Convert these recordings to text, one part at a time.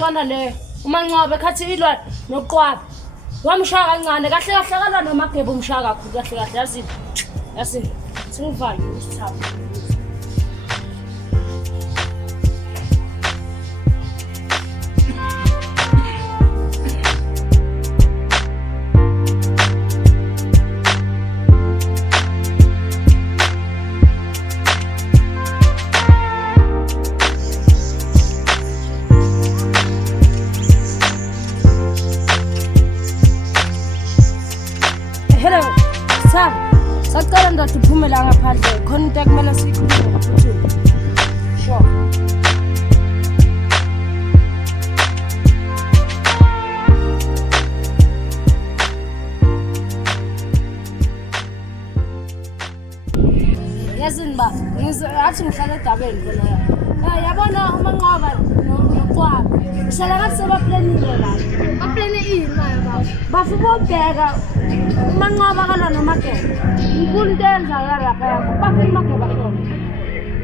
intwana le umanqobe khathi ilwa noqwaba wamshaya kancane kahle kahle kana nomagebe umshaya kakhulu kahle kahle yazi singivale isithapha Hello, Sam. Sacala ndoda uphumela ngaphandle. Khona into ekumele siyikhulume ngaphuthuma. Sure. Yazini ba, athi ngihlala edabeni khona. Yabona umanqoba noqwaba. Uhlala ngathi sebaplanile la. Baplane ini manje ba? Bafubobheka umanqoba kana nomagebe. Inkulu into eyenzakala lapha yakho. Bafuna umagebe khona.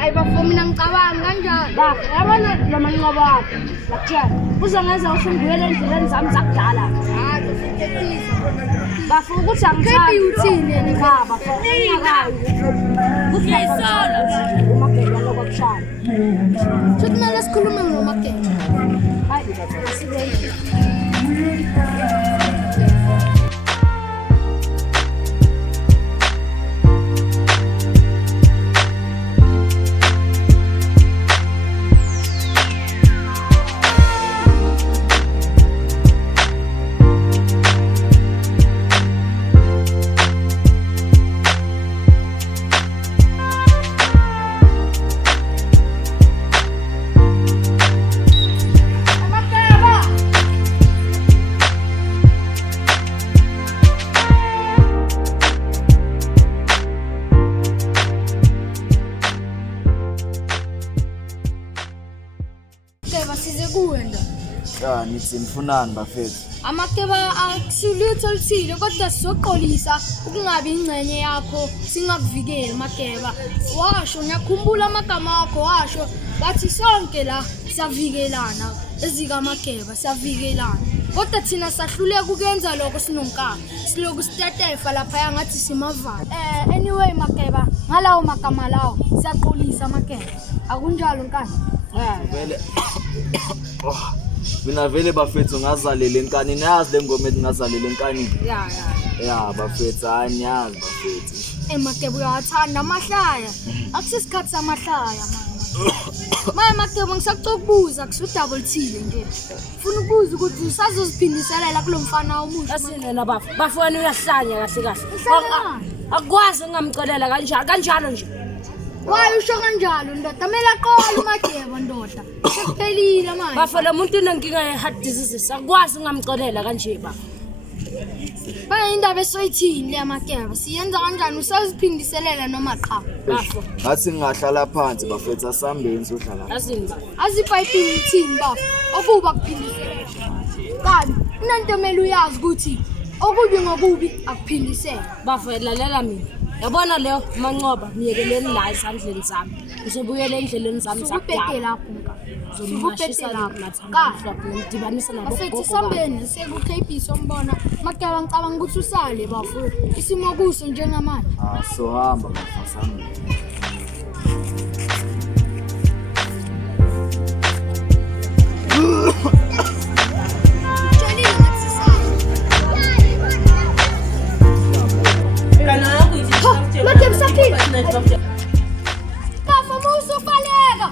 Ayi bafo mina ngicabanga kanjani. Ba, yabona lo manqoba wakho. Lakutshela. Uzongenza usungiyele endleleni zami zakudala. Hayi usiphethisa. Bafuna ukuthi angithandi. Kepi uthini yena? Cha bafo. Kuyisola. Umagebe lokho kushaya. Futhi kumele sikhulume nomagebe. Hayi, asibe. Ya nithi nifunani bafethu Amakeba akusulutho oluthile kodwa sizoqolisa ukungabi ingcenye yakho singakuvikeli makeba washo ngiyakhumbula amagama akho washo bathi sonke la siyavikelana ezika makeba siyavikelana kodwa thina sahluleka ukwenza lokho sinonkani siloku sitetefa lapha ngathi simavana anyway makeba ngalawo magama lawo siyaqolisa makeba akunjalo nkani vele mina vele bafethu ngazalele enkani niyazi le ngoma ethi ngazalele enkani ya bafethu anyazi bafethu makeba uyathanda amahlaya akusisikhathi samahlaya mama makeba ngisakubuza kusudouble thile nje ufuna ukubuza ukuthi usazoziphindiselela kulomfana omusha asinena bafana uyahlanya kahle kahle akwazi ngamcolela kanjalo nje Why usho kanjalo ndoda mela qola uMageba ndoda sekuphelile manje bafana umuntu unenkinga ye heart disease akwazi ngamcolela kanje ba indaba esoyithini le Mageba siyenza kanjani usaziphindiselela noma qha bafo ngathi ngingahlala phansi bafethu asambeni sohlala azini azibhayibheli ithini bafo okuba kuphindiselela kanti unento mele uyazi ukuthi okubi ngokubi akuphindisela bafo lalela mina yabona leyo manqoba niyekeleni la esandleni zami uzobuyela endleleni zami zakudala lapho uzomashisa lapho ngimdibanisa nabo bafethu sambeni seku KP sombona Mageba ngicabanga ukuthi usale bafo isimo kuso njengamanje so hamba bafasana Mageba sakile bafo muso faleka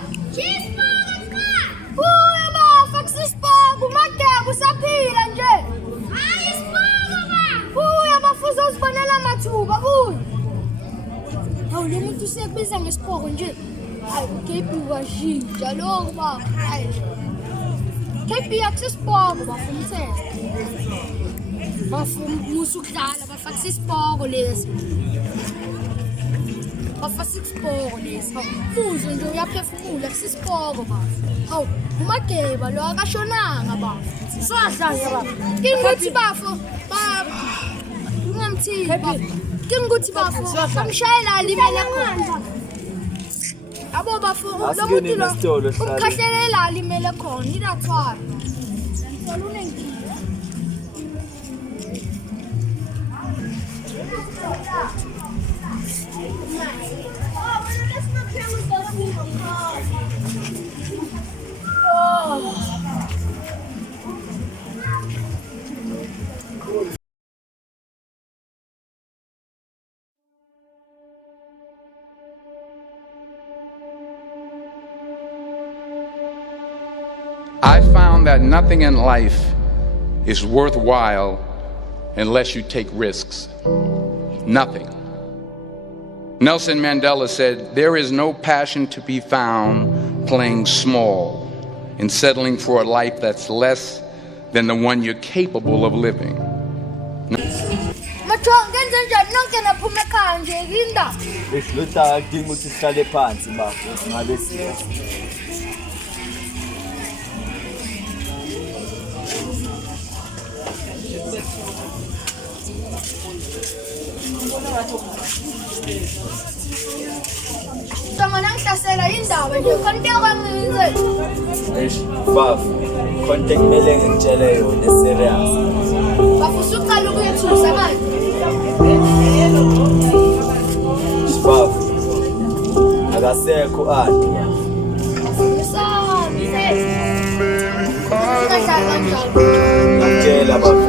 Buya bafa kusisibhongo Mageba usaphila nje hayi isibhongo ba buya bafuza uzibonela amathuba buya hawu lo muntu usekubiza ngesibhongo nje hayi KP washintsha lo ba hayi KP akusisibhongo bafa umthetho bafa musu kudala bafa kusisibhongo lesi bafa sisibhongo lesi fuzo nje uyaphefumula kusisibhongo bafa hawu uMageba lo akashonanga bafa sohlanya ba kinguthi bafo ba ungamthini bafo kinguthi bafo samshayela alimele khona abo bafo lo muntu lo umkhahlelela alimele khona irathwala I found that nothing in life is worthwhile unless you take risks. Nothing. Nelson Mandela said, "There is no passion to be found playing small and settling for a life that's less than the one you're capable of living." Eish Luther akudingi ukuthi sihlale phansi bafo singabe siya. Eish bafo konke kumele ngitshele yona serious. Bafo akasekho anti. Ngitshela bafo.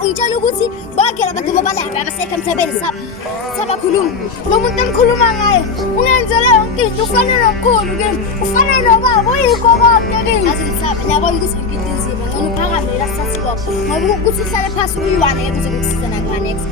Ngitshela ukuthi bonke labantu babalapha abasekho emthebeni sabakhuluma. Lo muntu engikhuluma ngaye ungenzele yonke into ufana nokukhulu kimi. Ufana nobaba uyikho konke kimi. Azi ngisapha ngiyabona ukuthi impilo inzima ngcono uphakame la sasilo. Ngoba ukuthi uhlale phansi uyiwane ukuze kukusiza nakwa next.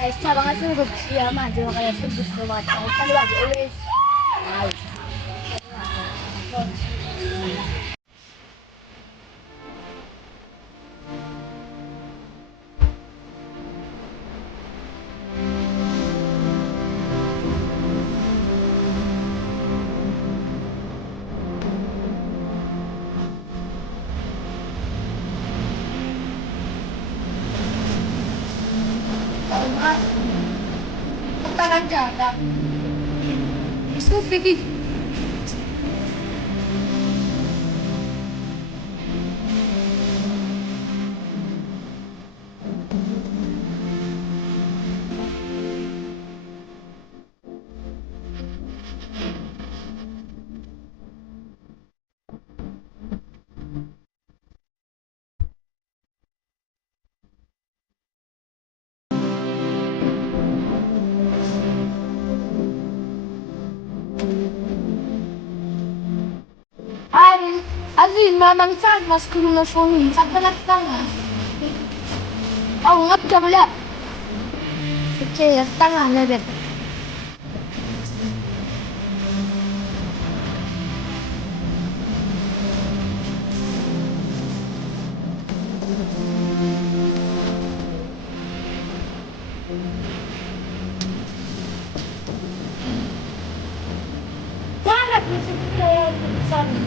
Ayisicabanga sengizobushiya manje wakaya sengizobushiya awuhlale baje always hayi kanjani Isufiki mama ngithanda masikhuluma efonini ngisaphela kuhlangana ngaphuthuma okay asihlangane ke Sana,